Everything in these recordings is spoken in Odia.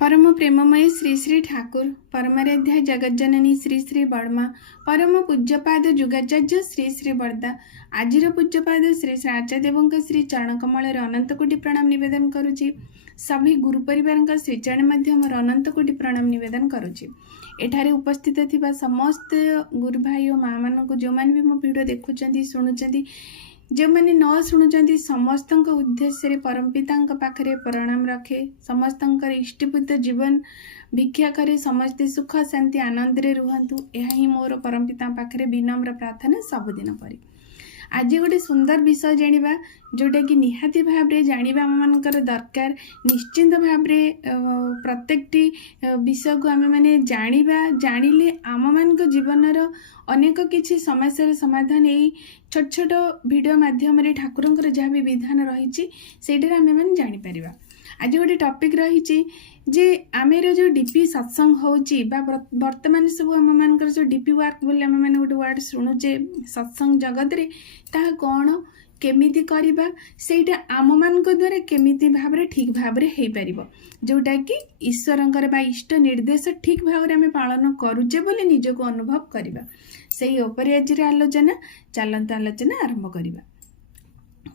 परम प्रेममय श्री श्री ठाकुर परमाराध्या जगज्जननी श्री श्री बर्मा परम पूज्यपाद जुगाचार्य श्री श्री बर्दा आजिर पूज्यपाद श्री श्री आचार्यदेव श्री चरण कमल अनंत कोटि प्रणाम निवेदन करुछि। सभी गुरु परिवार श्रीचरण मध्यम अनंत कोटि प्रणाम निवेदन करुछि। एठारे उपस्थित थिबा समस्त गुरु भाई और माँ मानक जो मैंने भी मो वीडियो देखुंट शुणुंट जो मैंने न शुणुंट समस्त उद्देश्य परम पिता पाखरे प्रणाम रखे। समस्त इष्टपूत जीवन भिक्षा करे समस्ते सुख शांति आनंद रे रुहंतु। यह ही मोर परम पिता पाखरे विनम्र प्रार्थना सबुदिन परी। आज गोटे सुंदर विषय जानिबा जोटा कि निहाती भाव रे जानिबा आम मानकर दरकार। निश्चिंत भाव रे प्रत्येकटी विषय को आम माने जानिबा जानिले आम मानक जीवनर अनेक किछि समस्या समाधान यही छोट छोट वीडियो माध्यम रे ठाकुरंकर जहाँ भी विधान रही सेटार आम माने जानि परिबा। आज गोटे टॉपिक रही जे आमेर जो डीपी सत्संग होची बा वर्तमान सब आम मानकर जो डीपी वर्क बोले आम माने गोटे वर्ड शुणुचे सत्संग जगत रे ता कौन केमिति करिबा सेटा आम मानक द्वारा केमिति भाव रे ठीक भाव रे हेई परिबो जोटा कि ईश्वरंकर बा इष्ट निर्देश ठीक भाव रे आम पालन करूचे बोले निजको अनुभव करिबा। सेही उपरे आज आलोचना चलंत आलोचना आरंभ करिबा।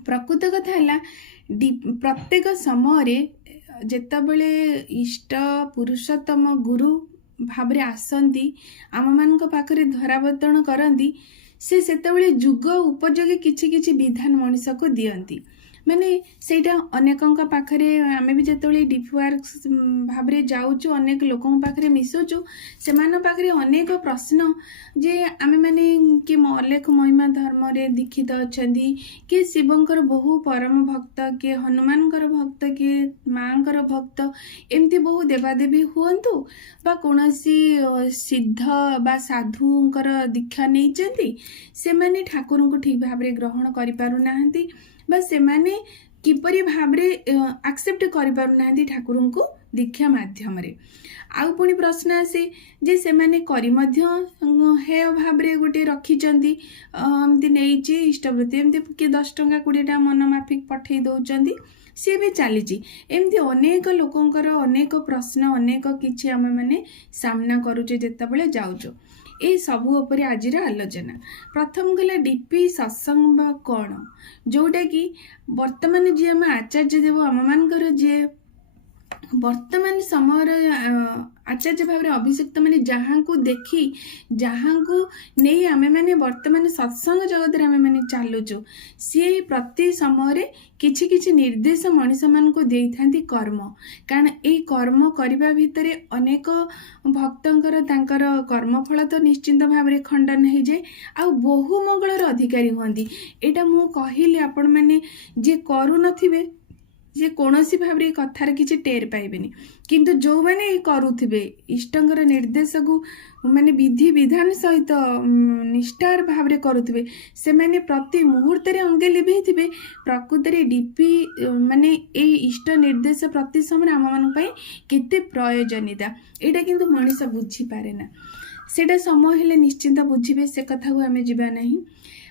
प्रकृत कथा है प्रत्येक समय जेतबेले इष्ट पुरुषोत्तम गुरु भाव आसती आम मान पाखरे धरावतरण करती से सेतबेले जुग उपयोगी किछि किछि विधान मनीष को दियंती माने सेटा अनेकों पाखरे आमे भी जेतबेले डीप वर्क भाव जाऊचु अनेक लोकों पाखरे मिसुचु से पाखरे अनेक प्रश्न जे आमे माने कि अलेख महिमा धर्म रे दीक्षित अछंदी कि शिवंकर बहु परम भक्त कि हनुमानकर भक्त कि मांकर भक्त एमती बहु देवादेवी हुअंतु बा कोनसी सिद्ध बा साधुंकर दीक्षा नैचंती से माने ठाकुर को ठीक भाव ग्रहण करि पारु नाहंती बा से माने किपरि भावरे एक्सेप्ट करि पारु नाहंती ठाकुर को दीक्षा माध्यम रे। आउ पुणी प्रश्न आसे जे से माने करि मध्य हे भावरे गोटे रखिचंदी एमती नैची इष्टवृत्ति एमती कि 10 टंका 20 टा मन माफिक पठेई दउचंदी सी भी चली एमती अनेक लोकंकर अनेक प्रश्न अनेक किछि आम माने सामना करूचे जेतबेले जाउचो। ए सबू उपरे आज आलोचना प्रथम गला डीपी सत्संग कौन जोटा कि वर्तमान जी आम आचार्य देव आम मानकर जी वर्तमान समय आचार्य भाव अभिषिक्त माने जहाँ को देखी जहाँ को नहीं आमे माने वर्तमान सत्संग जगत आमे माने चलुचु सी प्रति समय किछि किछि निर्देश मनीष मान को देइथांती कर्म कारण ए कर्म करबा भितरे अनेक भक्तंकर तांकर कर्मफल तो निश्चिंत भाव रे खंडन हो जाए आ बहु मंगलर अधिकारी हुंदी। एटा मु कहिले आपण माने जे करू नथिबे जे कोनोसी भाव रे कथार किछि टेर पाइबेनी किंतु जो माने करूथिबे इष्टंकर निर्देश को माने विधि विधान सहित निष्ठार भाव रे करूथिबे से माने प्रति मुहूर्त रे अंगे लिभेथिबे प्रकृति रे डीपी माने ए इष्ट निर्देश प्रति समय आम मान पई केते प्रयोजनीयता एटा किंतु मनीष बुझी पारे ना सेटा समय हेले निश्चिंत बुझिबे से कथा को आमे जिबा नहीं।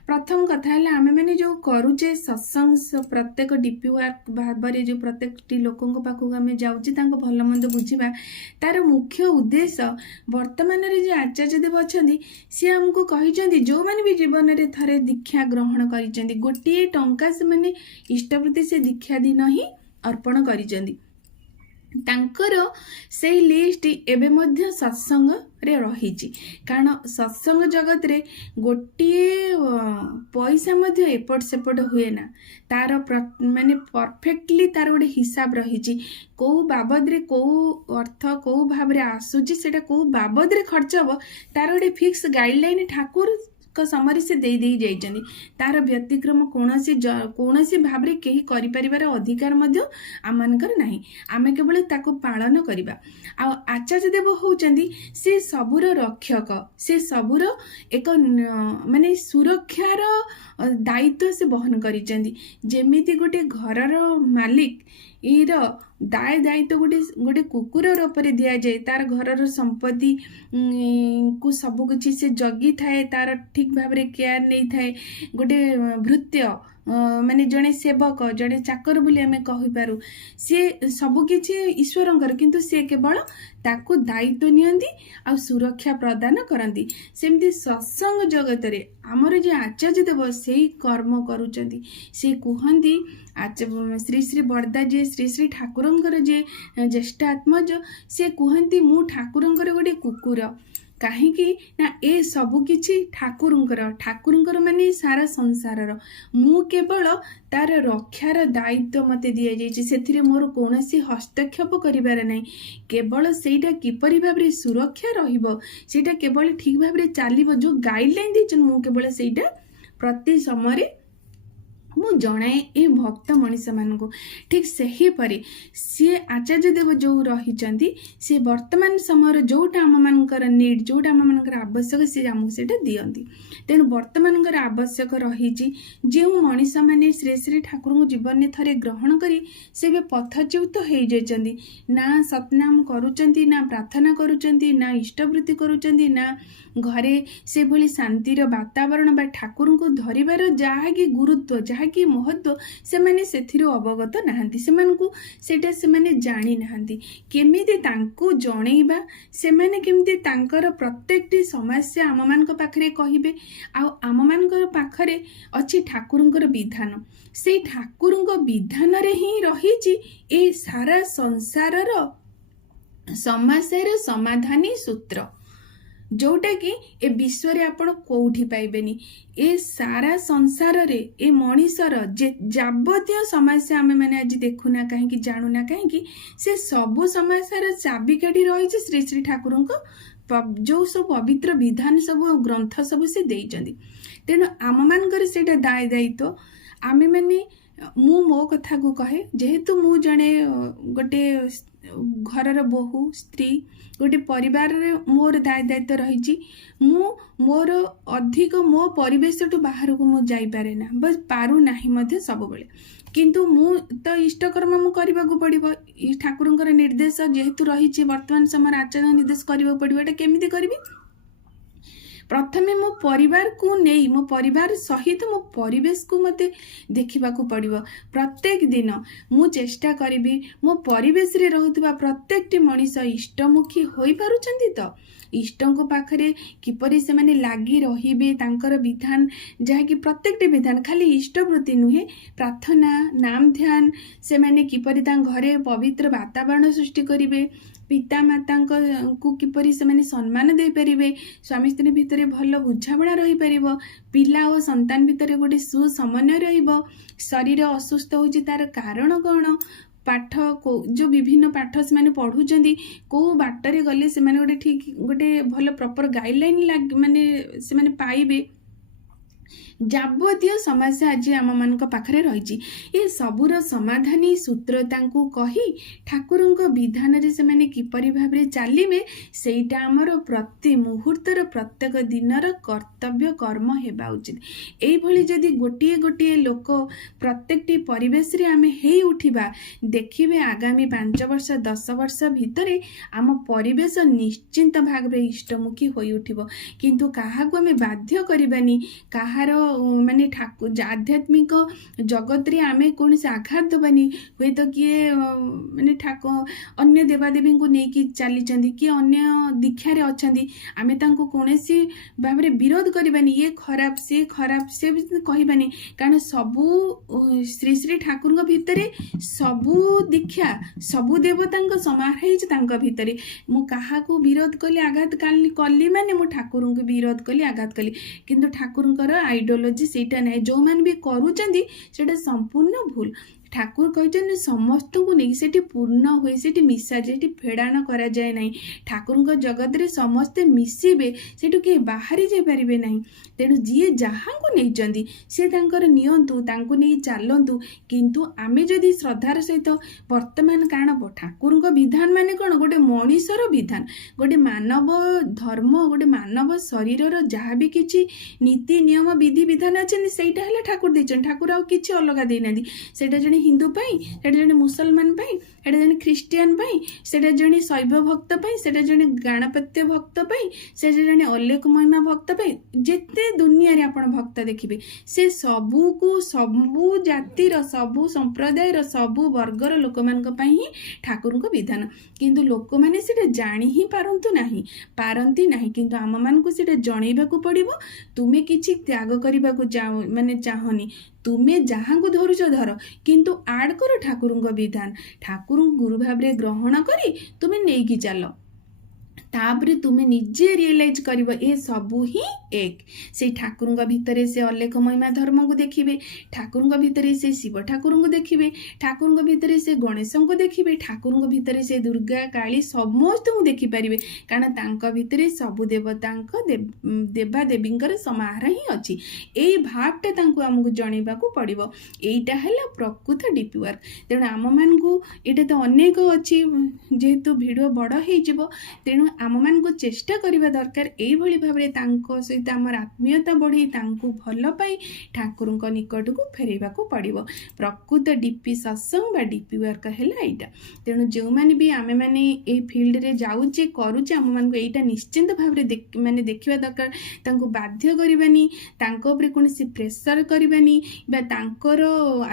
प्रथम कथा है आमे मैंने जो करूचे सत्संग प्रत्येक डीपी वर्क भाव जो प्रत्येक लोकों पाखक आम जाऊे भल मंद बुझा तार मुख्य उद्देश्य वर्तमान रे जो आचार्य देव अच्छा सी आमको कही जो मैंने भी जीवन में थे दीक्षा ग्रहण कर गोटे टंका से मैंने इष्टवृत्ति से दीक्षा दिन ही अर्पण कर से लिस्ट एबे मध्य सत्संग रे रही कारण सत्संग जगत रे गोटे पैसा मध्य एपट सेपट हुए ना तार माने परफेक्टली तार गोटे हिसाब रही कौ बाबद रे कौ अर्थ कौ भाव रे आसुची सेटा कौ बाबद रे खर्च हम तार गोटे फिक्स गाइडलाइन ठाकुर समय से दे दे जाइछन्ती तार व्यतिक्रम कौनसी भाव रे केही करि परिवार अधिकार मध्य आमनकर नाही आमे केवल ताको पालन करिबा। आ आचार्य देव होउचन्ती से सबुर रक्षक से सबुर एक माने सुरक्षार दायित्व से बहन करिचन्ती जेमिति गोटे घरर मालिक ଏଇର ଦାୟ ଦାୟିତ୍ୱ ଗୋଟେ ଗୋଟେ କୁକୁରର ଉପରେ ଦିଆଯାଏ। ତାର ଘରର ସମ୍ପତ୍ତି କୁ ସବୁକିଛି ସେ ଜଗିଥାଏ, ତାର ଠିକ୍ ଭାବରେ କେୟାର ନେଇଥାଏ। ଗୋଟେ ଭୃତ୍ୟ ମାନେ ଜଣେ ସେବକ, ଜଣେ ଚାକର ବୋଲି ଆମେ କହିପାରୁ। ସିଏ ସବୁକିଛି ଈଶ୍ୱରଙ୍କର, କିନ୍ତୁ ସେ କେବଳ ତାକୁ ଦାୟିତ୍ୱ ନିଅନ୍ତି ଆଉ ସୁରକ୍ଷା ପ୍ରଦାନ କରନ୍ତି। ସେମିତି ସତ୍ସଙ୍ଗ ଜଗତରେ ଆମର ଯେ ଆଚାର୍ଯ୍ୟ ଦେବ ସେଇ କର୍ମ କରୁଛନ୍ତି। ସେ କୁହନ୍ତି ଶ୍ରୀ ଶ୍ରୀ ବଡ଼ଦା ଯିଏ ଶ୍ରୀ ଶ୍ରୀ ଠାକୁରଙ୍କର ଯିଏ ଜ୍ୟେଷ୍ଠ ଆତ୍ମଜ, ସେ କୁହନ୍ତି ମୁଁ ଠାକୁରଙ୍କର ଗୋଟେ କୁକୁର। କାହିଁକି ନା ଏ ସବୁ କିଛି ଠାକୁରଙ୍କର ମାନେ ସାରା ସଂସାରର। ମୁଁ କେବଳ ତାର ରକ୍ଷାର ଦାୟିତ୍ୱ ମୋତେ ଦିଆଯାଇଛି। ସେଥିରେ ମୋର କୌଣସି ହସ୍ତକ୍ଷେପ କରିବାର ନାହିଁ। କେବଳ ସେଇଟା କିପରି ଭାବରେ ସୁରକ୍ଷା ରହିବ, ସେଇଟା କେବଳ ଠିକ୍ ଭାବରେ ଚାଲିବ, ଯେଉଁ ଗାଇଡ଼ଲାଇନ୍ ଦେଇଛନ୍ତି ମୁଁ କେବଳ ସେଇଟା ପ୍ରତି ସମୟରେ ମୁଁ ଜଣାଏ ଏ ଭକ୍ତ ମଣିଷମାନଙ୍କୁ। ଠିକ୍ ସେହିପରି ସିଏ ଆଚାର୍ଯ୍ୟ ଦେବ ଯେଉଁ ରହିଛନ୍ତି, ସେ ବର୍ତ୍ତମାନ ସମୟର ଯେଉଁଟା ଆମମାନଙ୍କର ନିଡ୍, ଯେଉଁଟା ଆମମାନଙ୍କର ଆବଶ୍ୟକ, ସେ ଆମକୁ ସେଇଟା ଦିଅନ୍ତି। ତେଣୁ ବର୍ତ୍ତମାନଙ୍କର ଆବଶ୍ୟକ ରହିଛି ଯେଉଁ ମଣିଷମାନେ ଶ୍ରୀ ଶ୍ରୀ ଠାକୁରଙ୍କୁ ଜୀବନରେ ଥରେ ଗ୍ରହଣ କରି ସେ ଏବେ ପଥଚ୍ୟୁତ ହେଇଯାଇଛନ୍ତି, ନା ସତନାମ କରୁଛନ୍ତି, ନା ପ୍ରାର୍ଥନା କରୁଛନ୍ତି, ନା ଇଷ୍ଟବୃତ୍ତି କରୁଛନ୍ତି, ନା ଘରେ ସେଭଳି ଶାନ୍ତିର ବାତାବରଣ ବା ଠାକୁରଙ୍କୁ ଧରିବାର ଯାହାକି ଗୁରୁତ୍ୱ, ଯାହାକି ମହତ୍ତ୍ୱ, ସେମାନେ ସେଥିରୁ ଅବଗତ ନାହାନ୍ତି। ସେମାନଙ୍କୁ ସେଇଟା ସେମାନେ ଜାଣିନାହାନ୍ତି। କେମିତି ତାଙ୍କୁ ଜଣେଇବା, ସେମାନେ କେମିତି ତାଙ୍କର ପ୍ରତ୍ୟେକଟି ସମସ୍ୟା ଆମମାନଙ୍କ ପାଖରେ କହିବେ। ଆଉ ଆମମାନଙ୍କର ପାଖରେ ଅଛି ଠାକୁରଙ୍କର ବିଧାନ। ସେଇ ଠାକୁରଙ୍କ ବିଧାନରେ ହିଁ ରହିଛି ଏ ସାରା ସଂସାରର ସମସ୍ୟାର ସମାଧାନୀ ସୂତ୍ର, ଯୋଉଟାକି ଏ ବିଶ୍ୱରେ ଆପଣ କୋଉଠି ପାଇବେନି। ଏ ସାରା ସଂସାରରେ ଏ ମଣିଷର ଯେ ଯାବତୀୟ ସମସ୍ୟା ଆମେମାନେ ଆଜି ଦେଖୁନା କାହିଁକି, ଜାଣୁନା କାହିଁକି, ସେ ସବୁ ସମସ୍ୟାର ଚାବିକାଠି ରହିଛି ଶ୍ରୀ ଶ୍ରୀ ଠାକୁରଙ୍କ ଯେଉଁ ସବୁ ପବିତ୍ର ବିଧାନ ସବୁ ଗ୍ରନ୍ଥ ସବୁ ସେ ଦେଇଛନ୍ତି। ତେଣୁ ଆମମାନଙ୍କର ସେଇଟା ଦାୟ ଦାୟିତ୍ୱ। ଆମେମାନେ, ମୁଁ ମୋ କଥାକୁ କହେ, ଯେହେତୁ ମୁଁ ଜଣେ ଗୋଟେ ଘରର ବୋହୂ, ସ୍ତ୍ରୀ, ଗୋଟେ ପରିବାରରେ ମୋର ଦାୟ ଦାୟିତ୍ୱ ରହିଛି। ମୁଁ ମୋର ଅଧିକ ମୋ ପରିବେଶଠୁ ବାହାରକୁ ମୁଁ ଯାଇପାରେ ନା, ବସ୍ ପାରୁନାହିଁ ମଧ୍ୟ ସବୁବେଳେ। କିନ୍ତୁ ମୁଁ ତ ଇଷ୍ଟକର୍ମ ମୁଁ କରିବାକୁ ପଡ଼ିବ। ଠାକୁରଙ୍କର ନିର୍ଦ୍ଦେଶ ଯେହେତୁ ରହିଛି, ବର୍ତ୍ତମାନ ସମୟରେ ଆଚାର୍ଯ୍ୟ ନିର୍ଦ୍ଦେଶ କରିବାକୁ ପଡ଼ିବ। ଏଟା କେମିତି କରିବି? ପ୍ରଥମେ ମୋ ପରିବାରକୁ ନେଇ, ମୋ ପରିବାର ସହିତ ମୋ ପରିବେଶକୁ ମୋତେ ଦେଖିବାକୁ ପଡ଼ିବ। ପ୍ରତ୍ୟେକ ଦିନ ମୁଁ ଚେଷ୍ଟା କରିବି ମୋ ପରିବେଶରେ ରହୁଥିବା ପ୍ରତ୍ୟେକଟି ମଣିଷ ଇଷ୍ଟମୁଖୀ ହୋଇପାରୁଛନ୍ତି ତ, ଇଷ୍ଟଙ୍କ ପାଖରେ କିପରି ସେମାନେ ଲାଗି ରହିବେ, ତାଙ୍କର ବିଧାନ, ଯାହାକି ପ୍ରତ୍ୟେକଟି ବିଧାନ ଖାଲି ଇଷ୍ଟବୃତ୍ତି ନୁହେଁ, ପ୍ରାର୍ଥନା, ନାମ ଧ୍ୟାନ, ସେମାନେ କିପରି ତାଙ୍କ ଘରେ ପବିତ୍ର ବାତାବରଣ ସୃଷ୍ଟି କରିବେ, ପିତାମାତାଙ୍କୁ କିପରି ସେମାନେ ସମ୍ମାନ ଦେଇପାରିବେ, ସ୍ୱାମୀ ସ୍ତ୍ରୀ ଭିତରେ ଭଲ ବୁଝାମଣା ରହିପାରିବ, ପିଲା ଓ ସନ୍ତାନ ଭିତରେ ଗୋଟେ ସୁସମନ୍ୱୟ ରହିବ, ଶରୀର ଅସୁସ୍ଥ ହେଉଛି ତାର କାରଣ କ'ଣ, ପାଠ ଯେଉଁ ବିଭିନ୍ନ ପାଠ ସେମାନେ ପଢ଼ୁଛନ୍ତି କେଉଁ ବାଟରେ ଗଲେ ସେମାନେ ଗୋଟେ ଠିକ୍ ଗୋଟେ ଭଲ ପ୍ରପର ଗାଇଡ଼ଲାଇନ୍ ମାନେ ସେମାନେ ପାଇବେ। ଯାବତୀୟ ସମସ୍ୟା ଆଜି ଆମମାନଙ୍କ ପାଖରେ ରହିଛି। ଏ ସବୁର ସମାଧାନୀ ସୂତ୍ର ତାଙ୍କୁ କହି ଠାକୁରଙ୍କ ବିଧାନରେ ସେମାନେ କିପରି ଭାବରେ ଚାଲିବେ, ସେଇଟା ଆମର ପ୍ରତି ମୁହୂର୍ତ୍ତର ପ୍ରତ୍ୟେକ ଦିନର କର୍ତ୍ତବ୍ୟ କର୍ମ ହେବା ଉଚିତ। ଏଇଭଳି ଯଦି ଗୋଟିଏ ଗୋଟିଏ ଲୋକ ପ୍ରତ୍ୟେକଟି ପରିବେଶରେ ଆମେ ହେଇ ଉଠିବା, ଦେଖିବେ ଆଗାମୀ 5 ବର୍ଷ 10 ବର୍ଷ ଭିତରେ ଆମ ପରିବେଶ ନିଶ୍ଚିନ୍ତ ଭାବରେ ଇଷ୍ଟମୁଖୀ ହୋଇ ଉଠିବ। କିନ୍ତୁ କାହାକୁ ଆମେ ବାଧ୍ୟ କରିବାନି, କାହାର ମାନେ ଆଧ୍ୟାତ୍ମିକ ଜଗତରେ ଆମେ କୌଣସି ଆଘାତ ଦେବାନି। ହୁଏତ କିଏ ମାନେ ଅନ୍ୟ ଦେବାଦେବୀଙ୍କୁ ନେଇକି ଚାଲିଛନ୍ତି, କିଏ ଅନ୍ୟ ଦୀକ୍ଷାରେ ଅଛନ୍ତି, ଆମେ ତାଙ୍କୁ କୌଣସି ଭାବରେ ବିରୋଧ କରିବାନି, ଇଏ ଖରାପ ସିଏ ଖରାପ ସେ କହିବାନି। କାରଣ ସବୁ ଶ୍ରୀ ଶ୍ରୀ ଠାକୁରଙ୍କ ଭିତରେ ସବୁ ଦୀକ୍ଷା, ସବୁ ଦେବତାଙ୍କ ସମାହାର ହେଇଛି ତାଙ୍କ ଭିତରେ। ମୁଁ କାହାକୁ ବିରୋଧ କଲି, ଆଘାତ କଲି ମାନେ ମୁଁ ଠାକୁରଙ୍କୁ ବିରୋଧ କଲି, ଆଘାତ କଲି। କିନ୍ତୁ ଠାକୁରଙ୍କର ଆଇଡିଓଲୋଜି ସେଇଟା ନାହିଁ। ଯେଉଁମାନେ ବି କରୁଛନ୍ତି ସେଇଟା ସମ୍ପୂର୍ଣ୍ଣ ଭୁଲ। ଠାକୁର କହିଛନ୍ତି ସମସ୍ତଙ୍କୁ ନେଇକି ସେଠି ପୂର୍ଣ୍ଣ ହୁଏ, ସେଠି ମିଶାଯାଏ, ସେଠି ଫେଡ଼ାଣ କରାଯାଏ ନାହିଁ। ଠାକୁରଙ୍କ ଜଗତରେ ସମସ୍ତେ ମିଶିବେ, ସେଠୁ କେହି ବାହାରି ଯାଇପାରିବେ ନାହିଁ। ତେଣୁ ଯିଏ ଯାହାଙ୍କୁ ନେଇଛନ୍ତି ସେ ତାଙ୍କର ନିଅନ୍ତୁ, ତାଙ୍କୁ ନେଇ ଚାଲନ୍ତୁ। କିନ୍ତୁ ଆମେ ଯଦି ଶ୍ରଦ୍ଧାର ସହିତ ବର୍ତ୍ତମାନ, କାରଣ ଠାକୁରଙ୍କ ବିଧାନ ମାନେ କ'ଣ, ଗୋଟେ ମଣିଷର ବିଧାନ, ଗୋଟେ ମାନବ ଧର୍ମ, ଗୋଟେ ମାନବ ଶରୀରର ଯାହା ବି କିଛି ନୀତି ନିୟମ ବିଧି ବିଧାନ ଅଛନ୍ତି ସେଇଟା ହେଲେ ଠାକୁର ଦେଇଛନ୍ତି। ଠାକୁର ଆଉ କିଛି ଅଲଗା ଦେଇନାହାନ୍ତି। ସେଇଟା ଜଣେ ହିନ୍ଦୁ ପାଇଁ, ସେଟା ଜଣେ ମୁସଲମାନ ପାଇଁ, ସେଟା ଜଣେ ଖ୍ରୀଷ୍ଟିଆନ ପାଇଁ, ସେଟା ଜଣେ ଶୈବ ଭକ୍ତ ପାଇଁ, ସେଟା ଜଣେ ଗାଣପତ୍ୟ ଭକ୍ତ ପାଇଁ, ସେଟା ଜଣେ ଅଲେଖ ମହିମା ଭକ୍ତ ପାଇଁ, ଯେତେ ଦୁନିଆରେ ଆପଣ ଭକ୍ତ ଦେଖିବେ ସେ ସବୁକୁ ସବୁ ଜାତିର ସବୁ ସମ୍ପ୍ରଦାୟର ସବୁ ବର୍ଗର ଲୋକମାନଙ୍କ ପାଇଁ ହିଁ ଠାକୁରଙ୍କ ବିଧାନ। କିନ୍ତୁ ଲୋକମାନେ ସେଟା ଜାଣି ହିଁ ପାରନ୍ତି ନାହିଁ। କିନ୍ତୁ ଆମମାନଙ୍କୁ ସେଟା ଜଣେଇବାକୁ ପଡ଼ିବ। ତୁମେ କିଛି ତ୍ୟାଗ କରିବାକୁ ଚାହନି, ତୁମେ ଯାହାଙ୍କୁ ଧରୁଛ ଧର, କିନ୍ତୁ ଆଡ୍ କର ଠାକୁରଙ୍କ ବିଧାନ, ଠାକୁରଙ୍କୁ ଗୁରୁ ଭାବରେ ଗ୍ରହଣ କରି ତୁମେ ନେଇକି ଚାଲ। ତାପରେ ତୁମେ ନିଜେ ରିଏଲାଇଜ୍ କରିବ ଏ ସବୁ ହିଁ ଏକ। ସେଇ ଠାକୁରଙ୍କ ଭିତରେ ସେ ଅଲେଖ ମହିମା ଧର୍ମକୁ ଦେଖିବେ, ଠାକୁରଙ୍କ ଭିତରେ ସେ ଶିବ ଠାକୁରଙ୍କୁ ଦେଖିବେ, ଠାକୁରଙ୍କ ଭିତରେ ସେ ଗଣେଶଙ୍କୁ ଦେଖିବେ, ଠାକୁରଙ୍କ ଭିତରେ ସେ ଦୁର୍ଗା କାଳୀ ସମସ୍ତଙ୍କୁ ଦେଖିପାରିବେ। କାରଣ ତାଙ୍କ ଭିତରେ ସବୁ ଦେବତାଙ୍କ ଦେବାଦେବୀଙ୍କର ସମାହାର ହିଁ ଅଛି। ଏଇ ଭାବଟା ତାଙ୍କୁ ଆମକୁ ଜଣେଇବାକୁ ପଡ଼ିବ। ଏଇଟା ହେଲା ପ୍ରକୃତ ଡିପି ୱାର୍କ। ତେଣୁ ଆମମାନଙ୍କୁ ଏଇଟା ତ ଅନେକ ଅଛି, ଯେହେତୁ ଭିଡ଼ିଓ ବଡ଼ ହେଇଯିବ, ତେଣୁ ଆମମାନଙ୍କୁ ଚେଷ୍ଟା କରିବା ଦରକାର ଏଇଭଳି ଭାବରେ ତାଙ୍କ ସହିତ ଆମର ଆତ୍ମୀୟତା ବଢ଼େଇ ତାଙ୍କୁ ଭଲ ପାଇ ଠାକୁରଙ୍କ ନିକଟକୁ ଫେରାଇବାକୁ ପଡ଼ିବ। ପ୍ରକୃତ ଡିପି ସତ୍ସଙ୍ଗ ବା ଡିପି ୱାର୍କ ହେଲା ଏଇଟା। ତେଣୁ ଯେଉଁମାନେ ବି ଆମେମାନେ ଏଇ ଫିଲ୍ଡରେ ଯାଉଛେ କରୁଛେ, ଆମମାନଙ୍କୁ ଏଇଟା ନିଶ୍ଚିନ୍ତ ଭାବରେ ଦେଖିବା ଦରକାର। ତାଙ୍କୁ ବାଧ୍ୟ କରିବାନି, ତାଙ୍କ ଉପରେ କୌଣସି ପ୍ରେସର କରିବାନି ବା ତାଙ୍କର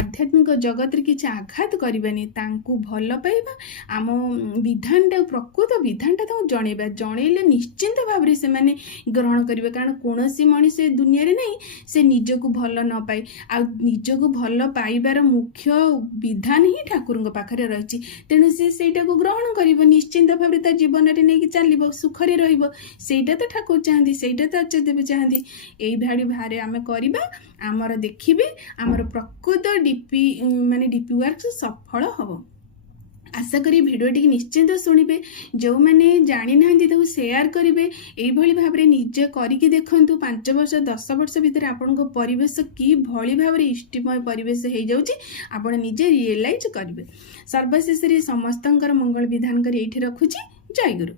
ଆଧ୍ୟାତ୍ମିକ ଜଗତରେ କିଛି ଆଘାତ କରିବାନି। ତାଙ୍କୁ ଭଲ ପାଇବା, ଆମ ବିଧାନଟା ପ୍ରକୃତ ବିଧାନଟା ତାଙ୍କୁ ଜଣେଇଲେ ନିଶ୍ଚିନ୍ତ ଭାବରେ ସେମାନେ ଗ୍ରହଣ କରିବେ। କାରଣ କୌଣସି ମଣିଷ ଏ ଦୁନିଆରେ ନାହିଁ ସେ ନିଜକୁ ଭଲ ନ ପାଇ। ଆଉ ନିଜକୁ ଭଲ ପାଇବାର ମୁଖ୍ୟ ବିଧାନ ହିଁ ଠାକୁରଙ୍କ ପାଖରେ ରହିଛି। ତେଣୁ ସେ ସେଇଟାକୁ ଗ୍ରହଣ କରିବ, ନିଶ୍ଚିନ୍ତ ଭାବରେ ତା ଜୀବନରେ ନେଇକି ଚାଲିବ, ସୁଖରେ ରହିବ। ସେଇଟା ତ ଠାକୁର ଚାହାନ୍ତି, ସେଇଟା ତ ଆଚାର୍ଯ୍ୟଦେବ ଚାହାନ୍ତି। ଏଇଭଳି ଭାବରେ ଆମେ କରିବା, ଆମର ଦେଖିବେ ଆମର ପ୍ରକୃତ ଡିପି ୱାର୍କ ସଫଳ ହେବ। ଆଶା କରି ଭିଡ଼ିଓଟିକି ନିଶ୍ଚିନ୍ତ ଶୁଣିବେ। ଯେଉଁମାନେ ଜାଣିନାହାନ୍ତି ତାକୁ ସେୟାର କରିବେ। ଏଇଭଳି ଭାବରେ ନିଜେ କରିକି ଦେଖନ୍ତୁ। 5 ବର୍ଷ 10 ବର୍ଷ ଭିତରେ ଆପଣଙ୍କ ପରିବେଶ କିଭଳି ଭାବରେ ଇଷ୍ଟିମୟ ପରିବେଶ ହେଇଯାଉଛି ଆପଣ ନିଜେ ରିଏଲାଇଜ୍ କରିବେ। ସର୍ବଶେଷରେ ସମସ୍ତଙ୍କର ମଙ୍ଗଳ ବିଧାନ କରି ଏଇଠି ରଖୁଛି। ଜୟ ଗୁରୁ।